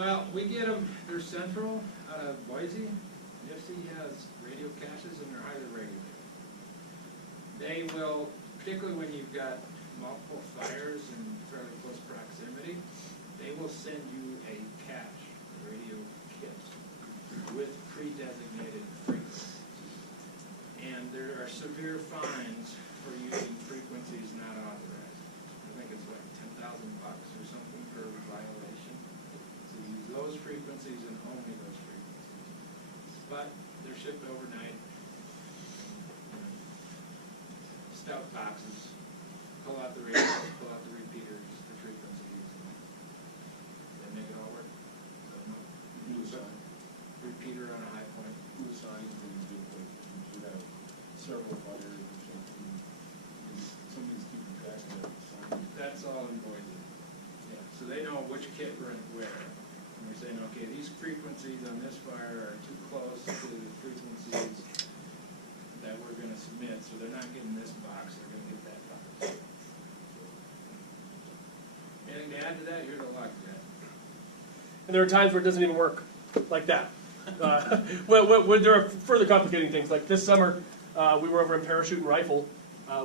Well, we get them, they're central out of Boise. NIFC has radio caches and they're highly regulated. They will, particularly when you've got multiple fires in fairly close proximity, they will send you a cache, a radio kit, with pre-designated frequencies. And there are severe fines for using frequencies not authorized. I think it's like $10,000 or something per violation. So use those frequencies and only those frequencies. But they're shipped overnight. Stout boxes. Pull out the radios, pull out the repeaters, the frequencies. They make it all work. So, repeater on a high point. Who assigns when you do it? You should have several fires or something. Somebody's keeping track of that. That's all in Boise. Yeah. So they know which kit went where. And we're saying, okay, these frequencies on this fire are too close to the frequencies that we're going to submit, so they're not getting this box, they're going to get that box. Anything to add to that? You're the luck, Jen. And there are times where it doesn't even work like that. Well, there are further complicating things. Like this summer, we were over in Parachute and Rifle.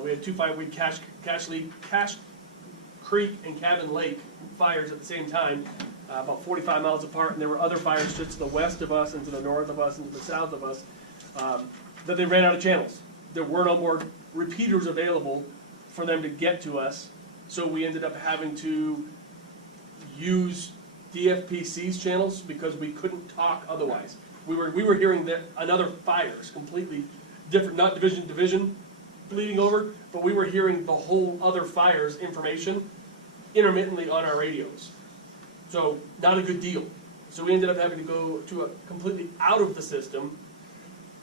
We had two fires. We had Cache Creek and Cabin Lake fires at the same time, about 45 miles apart. And there were other fires just to the west of us and to the north of us and to the south of us that they ran out of channels. There were no more repeaters available for them to get to us. So we ended up having to use DFPC's channels because we couldn't talk otherwise. We were hearing that another fires completely different, not division to division bleeding over, but we were hearing the whole other fires information intermittently on our radios. So not a good deal. So we ended up having to go to a completely out of the system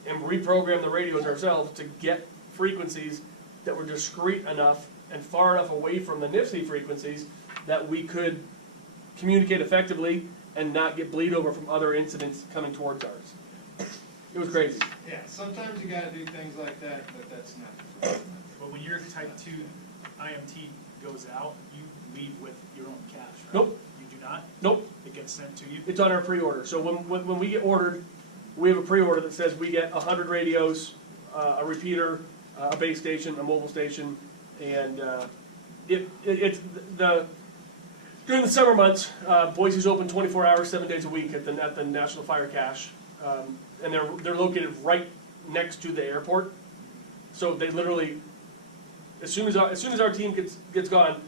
and reprogram the radios ourselves to get frequencies that were discrete enough and far enough away from the NIFC frequencies that we could communicate effectively and not get bleed over from other incidents coming towards ours. It was crazy. Yeah, sometimes you got to do things like that, but that's not. But when your type 2 IMT goes out, you leave with your own cache, right? Nope. You do not? Nope. It gets sent to you? It's on our pre-order. So when we get ordered, we have a pre-order that says we get 100 radios, a repeater, a base station, a mobile station, and during the summer months, Boise's open 24 hours, 7 days a week at the National Fire Cache, and they're located right next to the airport. So they literally, as soon as our team gets gone,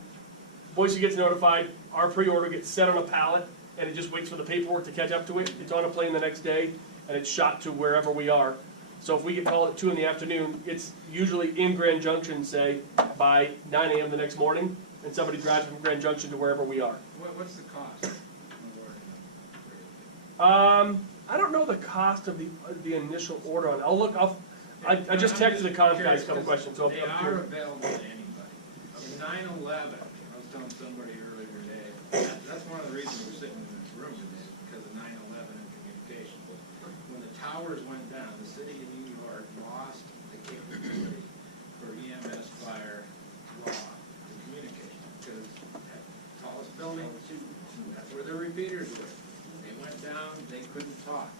Boise gets notified. Our pre-order gets set on a pallet, and it just waits for the paperwork to catch up to it. It's on a plane the next day, and it's shot to wherever we are. So if we get called at 2 in the afternoon, it's usually in Grand Junction, say, by 9 a.m. the next morning, and somebody drives from Grand Junction to wherever we are. What's the cost? I don't know the cost of the initial order on. I'll look. I just texted the comms guys a couple questions. So they are available to anybody. In 9/11, I was telling somebody earlier today. That's one of the reasons we're sitting in this room today, because of 9/11 and communication. When the towers went down, the city of New York lost the capability for EMS fire law to communicate, because that tallest building, that's where the repeaters were. They went down, they couldn't talk.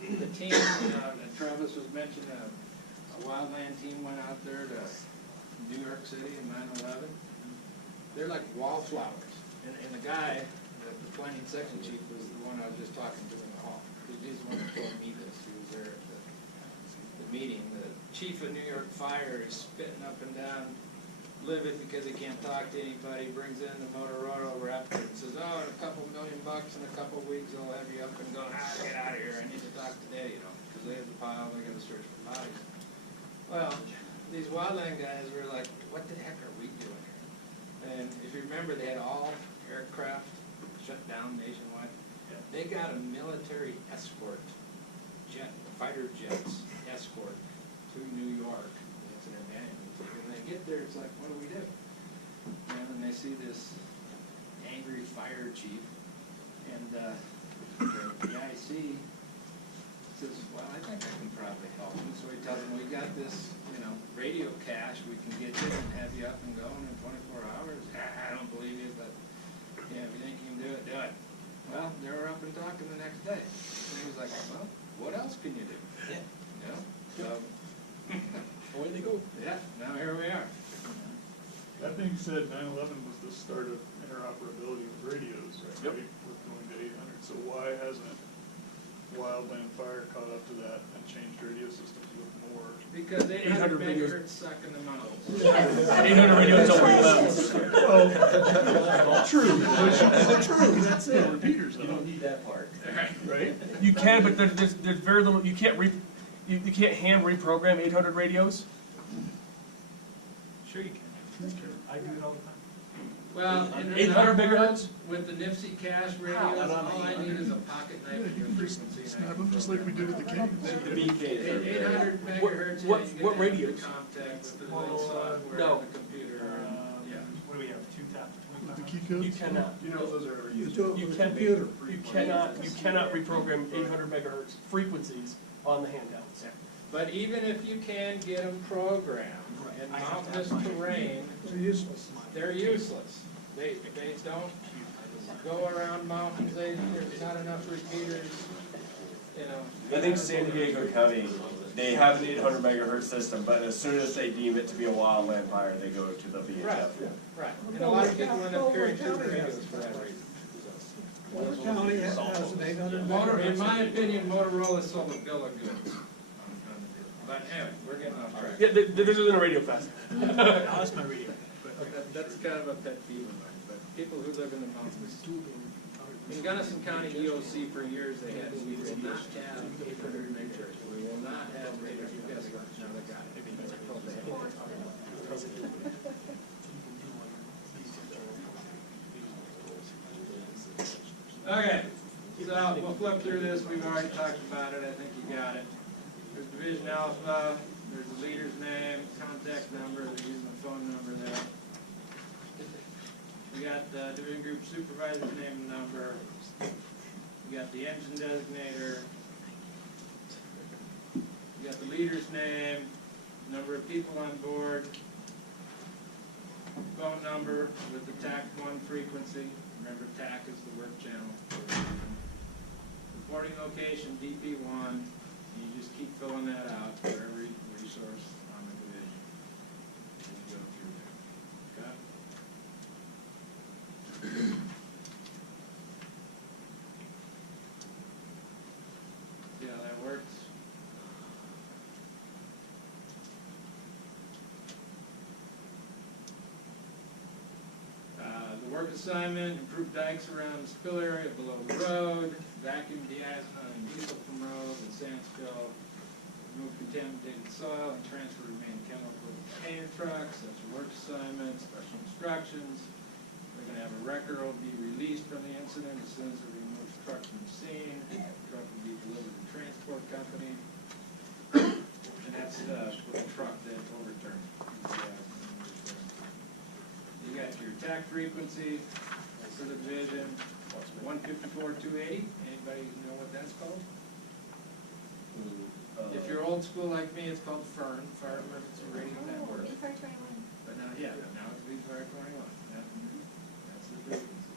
The team, that Travis was mentioning, a wildland team went out there to New York City in 9/11. They're like wallflowers. And the guy, the planning section chief, was the one I was just talking to in the hall. He's the one who told me this. He was there at the meeting. The chief of New York Fire is spitting up and down, livid because he can't talk to anybody. Brings in the Motorola rep and says, "Oh, in a couple $1 million in a couple of weeks, they'll have you up and going. Get out of here! I need to talk today, because they have the pile. They got to search for bodies." Well, these wildland guys were like, "What the heck are we doing here?" And if you remember, they had all aircraft shut down nationwide. They got a military escort jet, fighter jets escort to New York. It's an advantage. When they get there, it's like, what do we do? And they see this angry fire chief, and the IC says, "Well, I think I can probably help him." So he tells them, "We got this, radio cache. We can get you and have you up and going in 24 hours. I don't believe you, but if you think you can do it, do it." Well, they were up yeah, now here we are. That being said, 9/11 was the start of interoperability with radios, right? Yep. With going to 800, so why hasn't wildland fire caught up to that and changed radio systems with more? Because 800 radios. megahertz sucking them out. 800 radios don't work well. True, true, that's it, repeaters though. need that part. Right? You can, but there's very little, you can't you can't hand reprogram 800 radios. Sure you can. I do it all the time. Well, in 800 our world, megahertz? with the Nipsey Cash radios, all I need is a pocket knife and a frequency. Snap them just like we did with the Kings. The BKs. 800 megahertz, What- yeah, you what get radios? the contact with the little software No. on the computer. Yeah. What do we have, 2,000, With the 25? key codes? You cannot. You know those are used. You cannot reprogram 800 megahertz frequencies on the handhelds. But even if you can get them programmed in mountainous terrain, they're useless. They don't go around mountains, there's not enough repeaters, you know. I think San Diego County, they have an 800 megahertz system, but as soon as they deem it to be a wildland fire, they go to the VHF. Right, and a lot of people end up carrying two radios for that reason. County has an 800 In my opinion, Motorola sold a bill of goods. But anyway, we're getting off track. Yeah, this isn't a radio fest. That's my radio. That's kind of a pet peeve of mine, but people who live in the mountains. In Gunnison County EOC for years, they had, we will not have 800 megahertz, we will not have 800, guess what, now they got it. Okay, so we'll flip through this, we've already talked about it, I think you got it. There's division alpha, there's the leader's name, contact number, they're using the phone number there. We got the division group supervisor's name and number. We got the engine designator. We got the leader's name, number of people on board, phone number with the TAC 1 frequency. Remember, TAC is the work channel. Reporting location, DP1. You just keep filling that out for every resource on the division as you go through there. Okay? See how that works? The work assignment, improve dikes around the spill area below the road, vacuum diesel from road and sand spill, remove contaminated soil and transfer remaining chemical to container trucks. That's your work assignment, special instructions. They're gonna have a record will be released from the incident as soon as they remove the truck from the scene. The truck will be delivered to the transport company. And that's the truck that overturned. You got your attack frequency, that's the division, 154.280. Anybody know what that's called? If you're old school like me, it's called FERN, Fire Emergency Radio Network. But now, yeah, now it's Fire 21. Yeah. That's the frequency.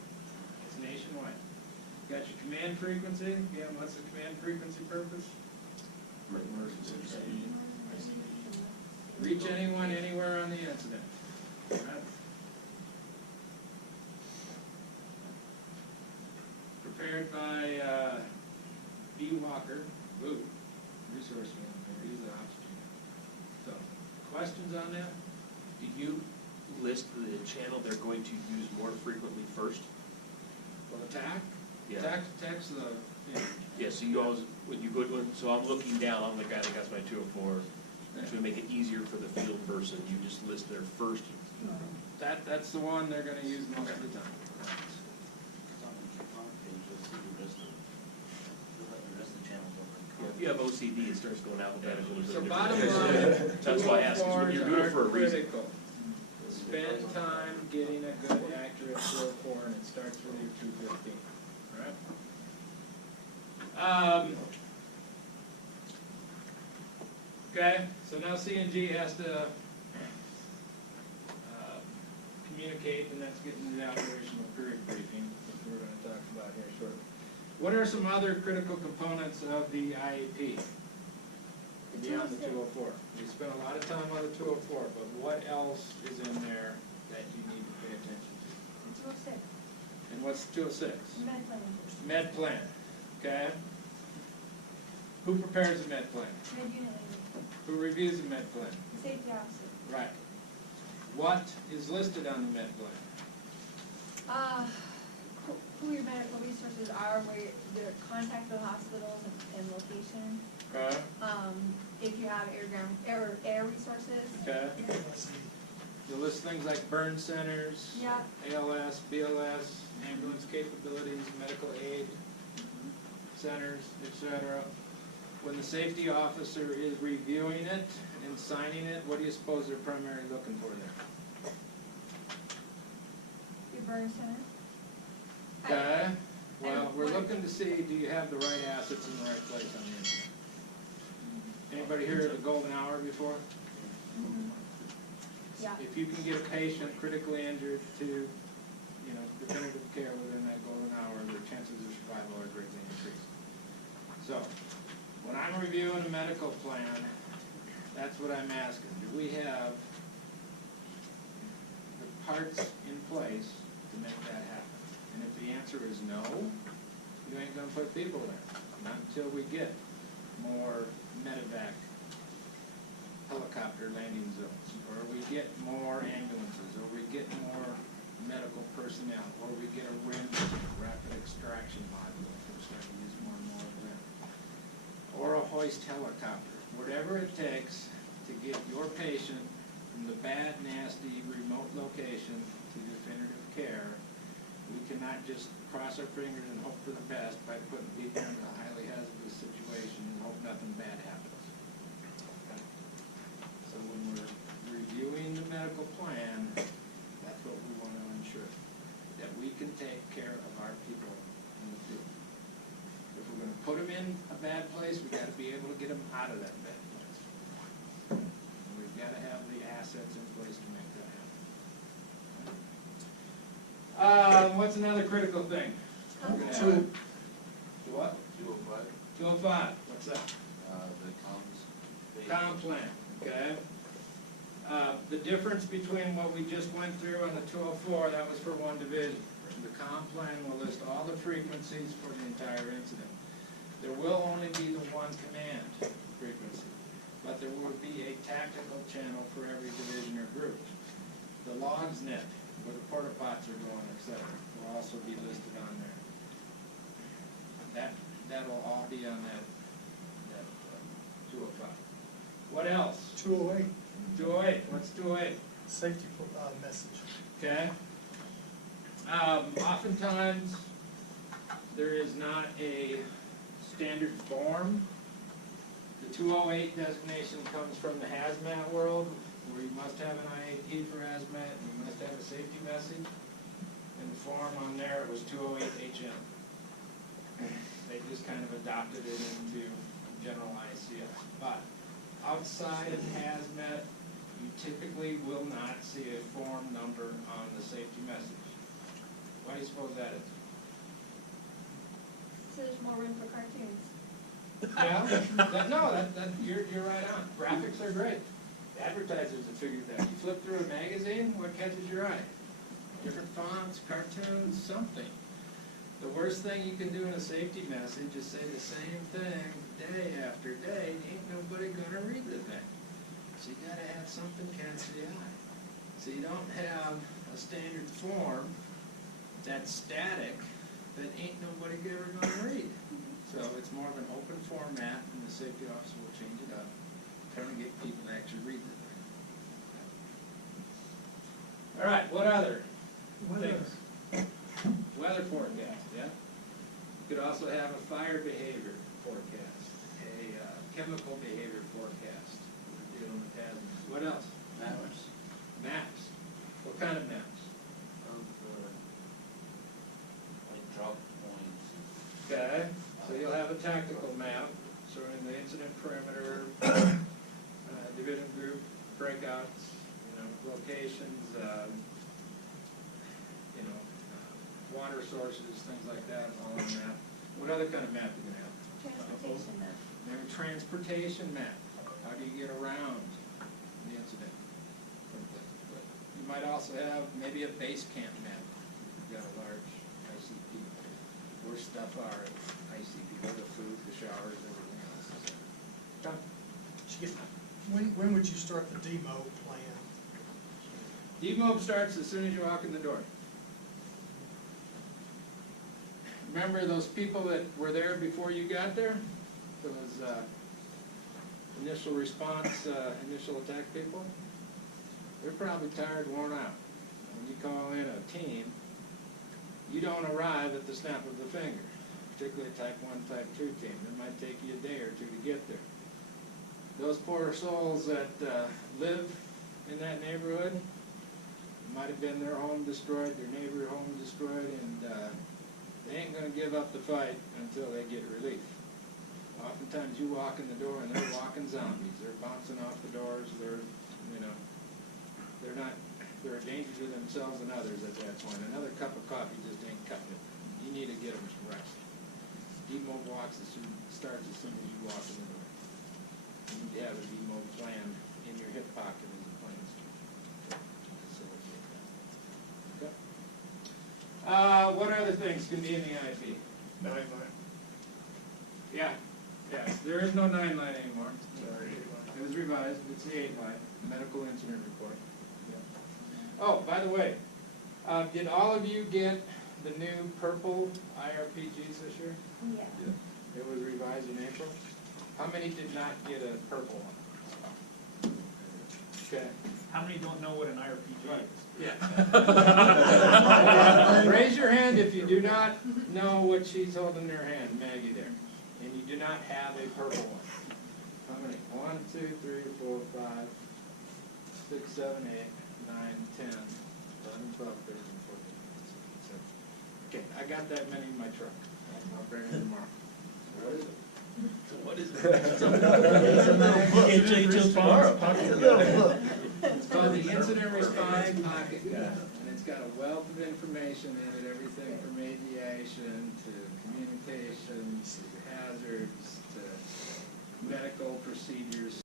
It's nationwide. You got your command frequency. Again, what's the command frequency purpose? Reach anyone, anywhere on the incident. Right. Prepared by B. Walker, Boo, resource manager, he's the ops chief. So, questions on that? Do you list the channel they're going to use more frequently first? Well, attack? Yeah. Attack's the, yeah. Yeah, so you always, when you go, so I'm looking down, I'm the guy that got my 204, to make it easier for the field person, you just list their first. That's the one they're gonna use most of the time. If you have OCD, it starts going alphabetical. So bottom line, That's why I asked, because you're doing it for a reason. critical. Spend time getting a good, accurate 204, and it starts with your 215, right? Okay, so now C&G has to communicate, and that's getting the operational period briefing, which we're gonna talk about here shortly. What are some other critical components of the IAP? be on the 204. We spent a lot of time on the 204, but what else is in there that you need to pay attention to? 206, And what's 206? med plan, Med plan, okay? Who prepares the med plan? med unit leader, Who reviews the med plan? safety officer. Right. What is listed on the med plan? Who your medical resources are, where your contact the hospitals and location. Okay, If you have air resources. okay. You list things like burn centers, Yeah. ALS, BLS, ambulance capabilities, medical aid centers, etc. When the safety officer is reviewing it and signing it, what do you suppose they're primarily looking for there? Your burn center. Okay, well, And we're what- looking to see, do you have the right assets in the right place on the inside? Anybody heard of the golden hour before? Mhm. Yeah. If you can get a patient critically injured to, definitive care within that golden hour, their chances of survival are greatly increased. So, when I'm reviewing a medical plan, that's what I'm asking. Do we have the parts in place to make that happen? And if the answer is no, you ain't gonna put people there. Not until we get more medevac helicopter landing zones, or we get more ambulances, or we get more medical personnel, or we get a RIM, rapid extraction module, we're starting to use more and more of that. Or a hoist helicopter, whatever it takes to get your patient from the bad, nasty, remote location to definitive care. We cannot just cross our fingers and hope for the best by putting people in a highly hazardous situation and hope nothing bad happens. So when we're reviewing the medical plan, that's what we want to ensure, that we can take care of our people in the field. If we're gonna put them in a bad place, we gotta be able to get them out of that bad place. And we've gotta have the assets in place to make that happen. What's another critical thing? We're gonna have- What? 205, 205, what's that? the comms. Town plan, okay? The difference between what we just went through on the 204, that was for one division. The comp plan will list all the frequencies for the entire incident. There will only be the one command frequency, but there will be a tactical channel for every division or group. The logs net, where the porta pots are going, etc., will also be listed on there. That'll all be on that 205. What else? 208, 208, what's 208? safety message. Okay. Oftentimes, there is not a standard form. The 208 designation comes from the hazmat world, where you must have an IAP for hazmat, and you must have a safety message. And the form on there was 208 HM. They just kind of adopted it into general ICS. But outside of hazmat, you typically will not see a form number on the safety message. Why do you suppose that is? So there's more room for cartoons. Yeah, you're right on. Graphics are great. Advertisers have figured that. You flip through a magazine, what catches your eye? Different fonts, cartoons, something. The worst thing you can do in a safety message is say the same thing day after day, ain't nobody gonna read the thing. So you gotta have something catch the eye. So you don't have a standard form that's static that ain't nobody ever gonna read. So it's more of an open format, and the safety officer will change it up, trying to get people to actually read the thing. All right, what other things? Weather forecast, yeah. You could also have a fire behavior forecast, a chemical behavior forecast, dealing with hazards. What else? Maps Maps. What kind of maps? of, like drop points. Okay, so you'll have a tactical map showing the incident perimeter, division group, breakouts, locations, water sources, things like that, all on the map. What other kind of map do you have? Transportation map. Maybe transportation map. How do you get around the incident? You might also have maybe a base camp map. You've got a large ICP, where stuff are at ICP, where the food, the showers, everything else is. When would you start the demo plan? Demob starts as soon as you walk in the door. Remember those people that were there before you got there? Those initial response, initial attack people? They're probably tired, worn out. When you call in a team, you don't arrive at the snap of the finger, particularly a type 1, type 2 team. It might take you a day or two to get there. Those poor souls that live in that neighborhood, it might have been their home destroyed, their neighbor's home destroyed, and they ain't gonna give up the fight until they get relief. Oftentimes you walk in the door and they're walking zombies. They're bouncing off the doors, they're a danger to themselves and others at that point. Another cup of coffee just ain't cutting it. You need to get them some rest. Demob starts as soon as you walk in the door. You need to have a demob plan in your hip pocket as a plan to facilitate that. Okay. What other things can be in the IP? 9-line. Yeah, there is no 9-line anymore. Sorry, 8-line. It was revised, it's the 8-line, medical incident report. Oh, by the way, did all of you get the new purple IRPGs this year? Yeah. It was revised in April. How many did not get a purple one? Okay. How many don't know what an IRPG is? Yeah. Raise your hand if you do not know what she's holding in her hand, Maggie there, and you do not have a purple one. How many? 1, 2, 3, 4, 5, 6, 7, 8, 9, 10, 11, 12, 13, 14, 15, 16, 17. Okay, I got that many in my truck. I'll bring it tomorrow. What is it? It's called the Incident Response Pocket Guide, and it's got a wealth of information in it, everything from aviation to communications to hazards to medical procedures.